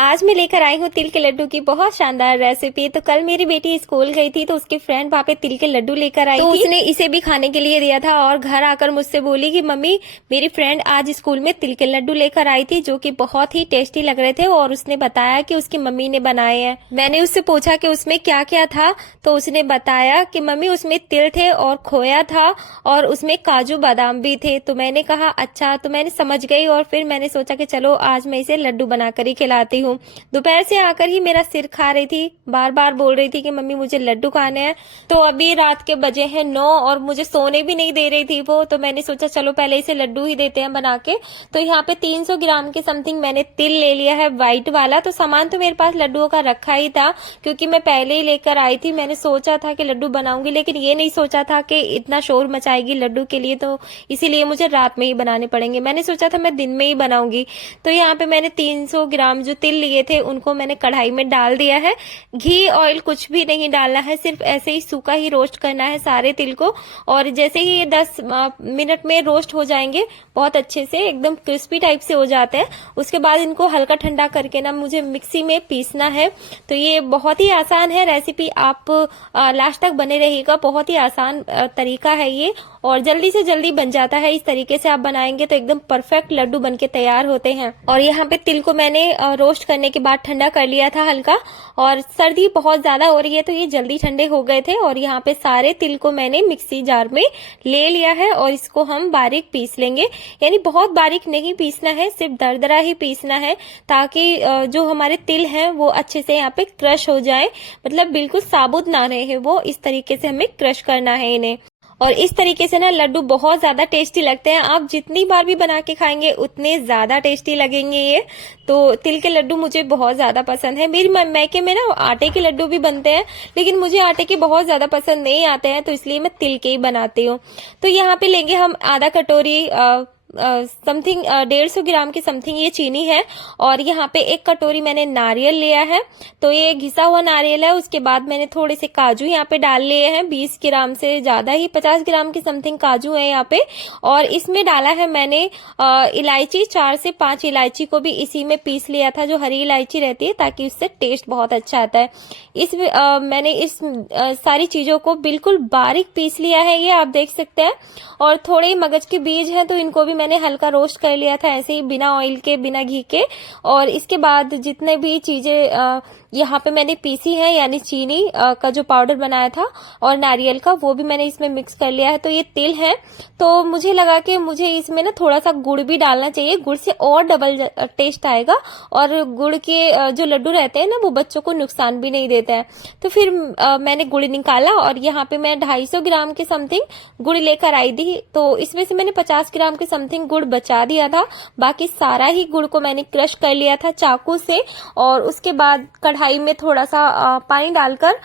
आज मैं लेकर आई हूँ तिल के लड्डू की बहुत शानदार रेसिपी। तो कल मेरी बेटी स्कूल गई थी तो उसके फ्रेंड वहाँ पे तिल के लड्डू लेकर आई थी। उसने इसे भी खाने के लिए दिया था और घर आकर मुझसे बोली कि मम्मी मेरी फ्रेंड आज स्कूल में तिल के लड्डू लेकर आई थी जो कि बहुत ही टेस्टी लग रहे थे और उसने बताया कि उसकी मम्मी ने बनाए हैं। मैंने उससे पूछा कि उसमें क्या क्या था तो उसने बताया कि मम्मी उसमें तिल थे और खोया था और उसमें काजू बादाम भी थे। तो मैंने कहा अच्छा, तो मैंने समझ गई और फिर मैंने सोचा कि चलो आज मैं इसे लड्डू बनाकर ही खिलाती हूँ। दोपहर से आकर ही मेरा सिर खा रही थी, बार बार बोल रही थी कि मम्मी मुझे लड्डू खाने हैं। तो अभी रात के बजे हैं 9 और मुझे सोने भी नहीं दे रही थी वो। तो मैंने सोचा चलो पहले इसे लड्डू ही देते हैं बना के। तो यहाँ पे 300 ग्राम के समथिंग मैंने तिल ले लिया है व्हाइट वाला। तो सामान तो मेरे पास लड्डुओं का रखा ही था क्योंकि मैं पहले ही लेकर आई थी। मैंने सोचा था कि लड्डू बनाऊंगी लेकिन ये नहीं सोचा था कि इतना शोर मचाएगी लड्डू के लिए, तो इसीलिए मुझे रात में ही बनाने पड़ेंगे। मैंने सोचा था मैं दिन में ही बनाऊंगी। तो यहाँ पे मैंने 300 ग्राम जो तिल लिए थे उनको मैंने कढ़ाई में डाल दिया है। घी ऑयल कुछ भी नहीं डालना है, सिर्फ ऐसे ही सूखा ही रोस्ट करना है सारे तिल को। और जैसे ही ये 10 मिनट में रोस्ट हो जाएंगे बहुत अच्छे से, एकदम क्रिस्पी टाइप से हो जाते हैं, उसके बाद इनको हल्का ठंडा करके ना मुझे मिक्सी में पीसना है। तो ये बहुत ही आसान है रेसिपी, आप लास्ट तक बने रहिएगा। बहुत ही आसान तरीका है ये और जल्दी से जल्दी बन जाता है। इस तरीके से आप बनाएंगे तो एकदम परफेक्ट लड्डू बनके तैयार होते हैं। और यहाँ पे तिल को मैंने रोस्ट करने के बाद ठंडा कर लिया था हल्का, और सर्दी बहुत ज्यादा हो रही है तो ये जल्दी ठंडे हो गए थे। और यहाँ पे सारे तिल को मैंने मिक्सी जार में ले लिया है और इसको हम बारीक पीस लेंगे। यानी बहुत बारीक नहीं पीसना है, सिर्फ दरदरा ही पीसना है ताकि जो हमारे तिल हैं वो अच्छे से यहाँ पे क्रश हो जाए, मतलब बिल्कुल साबुत ना रहे वो। इस तरीके से हमें क्रश करना है इन्हें। और इस तरीके से ना लड्डू बहुत ज्यादा टेस्टी लगते हैं। आप जितनी बार भी बना के खाएंगे उतने ज्यादा टेस्टी लगेंगे ये। तो तिल के लड्डू मुझे बहुत ज्यादा पसंद है। मेरी मैके में ना आटे के लड्डू भी बनते हैं लेकिन मुझे आटे के बहुत ज्यादा पसंद नहीं आते हैं, तो इसलिए मैं तिल के ही बनाती हूँ। तो यहाँ पे लेंगे हम आधा कटोरी समथिंग 150 ग्राम की समथिंग ये चीनी है। और यहाँ पे 1 कटोरी मैंने नारियल लिया है, तो ये घिसा हुआ नारियल है। उसके बाद मैंने थोड़े से काजू यहाँ पे डाल लिए हैं, 20 ग्राम से ज्यादा ही, 50 ग्राम की समथिंग काजू है यहाँ पे। और इसमें डाला है मैंने इलायची, 4 से 5 इलायची को भी इसी में पीस लिया था, जो हरी इलायची रहती है, ताकि उससे टेस्ट बहुत अच्छा आता है। मैंने इस सारी चीजों को बिल्कुल बारीक पीस लिया है, ये आप देख सकते हैं। और थोड़े मगज के बीज हैं तो इनको भी मैंने हल्का रोस्ट कर लिया था ऐसे ही, बिना ऑयल के, बिना घी के। और इसके बाद जितने भी चीजें यहाँ पे मैंने पीसी है, यानी चीनी का जो पाउडर बनाया था और नारियल का, वो भी मैंने इसमें मिक्स कर लिया है। तो ये तिल है, तो मुझे लगा कि मुझे इसमें ना थोड़ा सा गुड़ भी डालना चाहिए, गुड़ से और डबल टेस्ट आएगा। और गुड़ के जो लड्डू रहते हैं ना वो बच्चों को नुकसान भी नहीं देता है। तो फिर मैंने गुड़ निकाला और यहाँ पे मैं 250 ग्राम के समथिंग गुड़ लेकर आई थी। तो इसमें से मैंने 50 ग्राम के समथिंग गुड़ बचा दिया था, बाकी सारा ही गुड़ को मैंने क्रश कर लिया था चाकू से। और उसके बाद कढ़ाई में थोड़ा सा पानी डालकर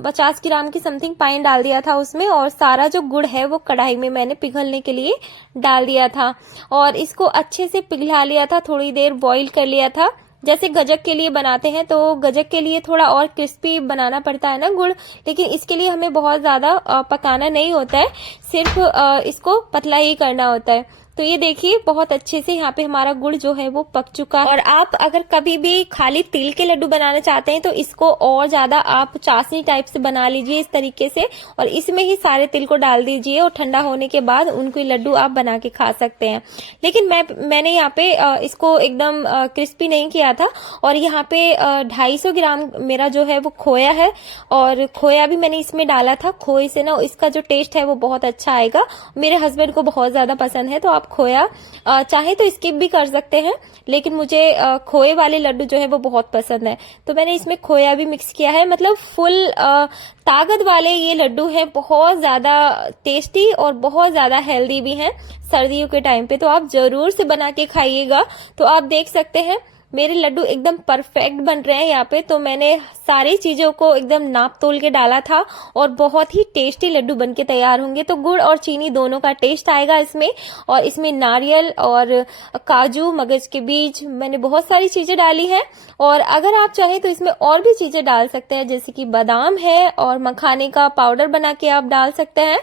50 ग्राम की समथिंग पानी डाल दिया था उसमें, और सारा जो गुड़ है वो कढ़ाई में मैंने पिघलने के लिए डाल दिया था। और इसको अच्छे से पिघला लिया था, थोड़ी देर बॉईल कर लिया था। जैसे गजक के लिए बनाते हैं तो गजक के लिए थोड़ा और क्रिस्पी बनाना पड़ता है ना गुड़, लेकिन इसके लिए हमें बहुत ज्यादा पकाना नहीं होता है, सिर्फ इसको पतला ही करना होता है। तो ये देखिए बहुत अच्छे से यहाँ पे हमारा गुड़ जो है वो पक चुका है। और आप अगर कभी भी खाली तिल के लड्डू बनाना चाहते हैं तो इसको और ज्यादा आप चाशनी टाइप से बना लीजिए इस तरीके से, और इसमें ही सारे तिल को डाल दीजिए और ठंडा होने के बाद उनको लड्डू आप बना के खा सकते हैं। लेकिन मैंने यहाँ पे इसको एकदम क्रिस्पी नहीं किया था। और यहाँ पे 250 ग्राम मेरा जो है वो खोया है, और खोया भी मैंने इसमें डाला था। खोए से ना इसका जो टेस्ट है वो बहुत अच्छा आएगा। मेरे हस्बैंड को बहुत ज्यादा पसंद है, तो आप खोया चाहे तो स्किप भी कर सकते हैं, लेकिन मुझे खोए वाले लड्डू जो है वो बहुत पसंद है, तो मैंने इसमें खोया भी मिक्स किया है। मतलब फुल ताकत वाले ये लड्डू हैं, बहुत ज्यादा टेस्टी और बहुत ज्यादा हेल्दी भी हैं सर्दियों के टाइम पे। तो आप जरूर से बना के खाइएगा। तो आप देख सकते हैं मेरे लड्डू एकदम परफेक्ट बन रहे हैं यहाँ पे। तो मैंने सारी चीजों को एकदम नाप तोल के डाला था और बहुत ही टेस्टी लड्डू बन के तैयार होंगे। तो गुड़ और चीनी दोनों का टेस्ट आएगा इसमें, और इसमें नारियल और काजू, मगज के बीज, मैंने बहुत सारी चीजें डाली है। और अगर आप चाहें तो इसमें और भी चीजें डाल सकते हैं, जैसे कि बादाम है और मखाने का पाउडर बना के आप डाल सकते हैं,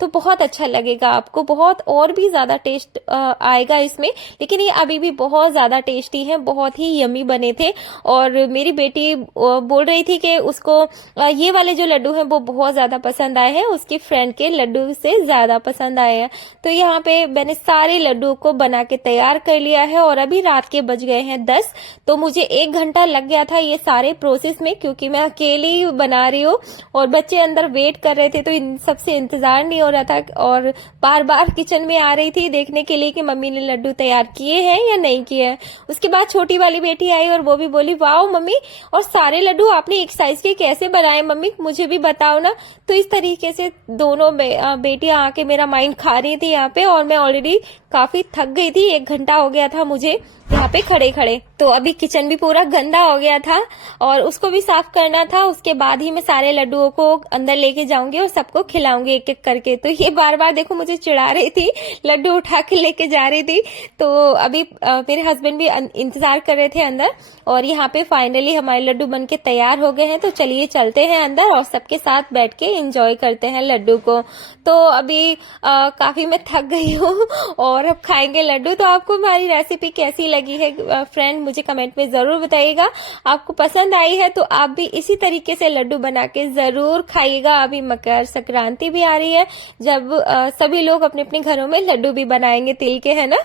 तो बहुत अच्छा लगेगा आपको, बहुत और भी ज्यादा टेस्ट आएगा इसमें। लेकिन ये अभी भी बहुत ज्यादा टेस्टी है, बहुत बहुत ही यमी बने थे। और मेरी बेटी बोल रही थी कि उसको ये वाले जो लड्डू हैं वो बहुत ज्यादा पसंद आए हैं, उसकी फ्रेंड के लड्डू से ज्यादा पसंद आए हैं। तो यहाँ पे मैंने सारे लड्डू को बना के तैयार कर लिया है और अभी रात के बज गए हैं 10। तो मुझे 1 घंटा लग गया था ये सारे प्रोसेस में, क्योंकि मैं अकेली बना रही हूँ और बच्चे अंदर वेट कर रहे थे, तो इन सबसे इंतजार नहीं हो रहा था और बार बार किचन में आ रही थी देखने के लिए कि मम्मी ने लड्डू तैयार किए हैं या नहीं किए हैं। उसके बाद छोटी वाली बेटी आई और वो भी बोली, वाओ मम्मी, और सारे लड्डू आपने एक साइज के कैसे बनाए मम्मी, मुझे भी बताओ ना। तो इस तरीके से दोनों बेटियां आके मेरा माइंड खा रही थी यहाँ पे, और मैं ऑलरेडी काफी थक गई थी, 1 घंटा हो गया था मुझे यहाँ पे खड़े खड़े। तो अभी किचन भी पूरा गंदा हो गया था और उसको भी साफ करना था। उसके बाद ही मैं सारे लड्डुओं को अंदर लेके जाऊंगी और सबको खिलाऊंगी एक एक करके। तो ये बार बार देखो मुझे चिढ़ा रही थी, लड्डू उठा के लेके जा रही थी। तो अभी मेरे हस्बैंड भी इंतजार कर रहे थे अंदर, और यहाँ पे फाइनली हमारे लड्डू बन के तैयार हो गए हैं। तो चलिए चलते हैं अंदर और सबके साथ बैठ के एंजॉय करते हैं लड्डू को। तो अभी काफी मैं थक गई हूँ और अब खाएंगे लड्डू। तो आपको हमारी रेसिपी कैसी लगी है फ्रेंड, मुझे कमेंट में जरूर बताइएगा। आपको पसंद आई है तो आप भी इसी तरीके से लड्डू बना के जरूर खाइएगा। अभी मकर संक्रांति भी आ रही है, जब सभी लोग अपने अपने घरों में लड्डू भी बनाएंगे तिल के, है ना।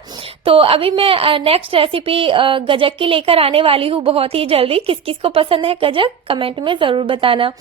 तो अभी मैं नेक्स्ट रेसिपी गजक की लेकर आने वाली हूँ बहुत ही जल्दी। किस किस को पसंद है गजक, कमेंट में जरूर बताना।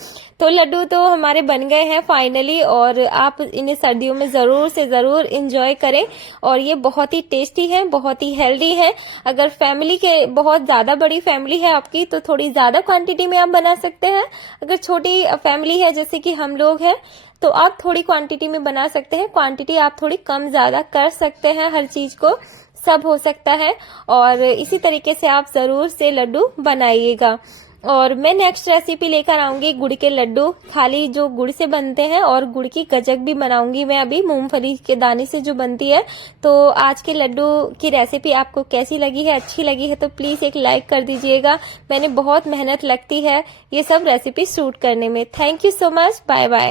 तो लड्डू तो हमारे बन गए हैं फाइनली, और आप इन्हें सर्दियों में जरूर से जरूर इंजॉय करें। और ये बहुत ही टेस्टी है, बहुत ही हेल्दी है। अगर फैमिली के बहुत ज्यादा बड़ी फैमिली है आपकी तो थोड़ी ज्यादा क्वांटिटी में आप बना सकते हैं। अगर छोटी फैमिली है जैसे कि हम लोग हैं तो आप थोड़ी क्वांटिटी में बना सकते हैं। क्वांटिटी आप थोड़ी कम ज्यादा कर सकते हैं, हर चीज को सब हो सकता है। और इसी तरीके से आप जरूर से लड्डू बनाइएगा। और मैं नेक्स्ट रेसिपी लेकर आऊंगी गुड़ के लड्डू, खाली जो गुड़ से बनते हैं, और गुड़ की गजक भी बनाऊंगी मैं अभी मूंगफली के दाने से जो बनती है। तो आज के लड्डू की रेसिपी आपको कैसी लगी है, अच्छी लगी है तो प्लीज एक लाइक कर दीजिएगा। मैंने बहुत मेहनत लगती है ये सब रेसिपी शूट करने में। Thank you so much, bye bye.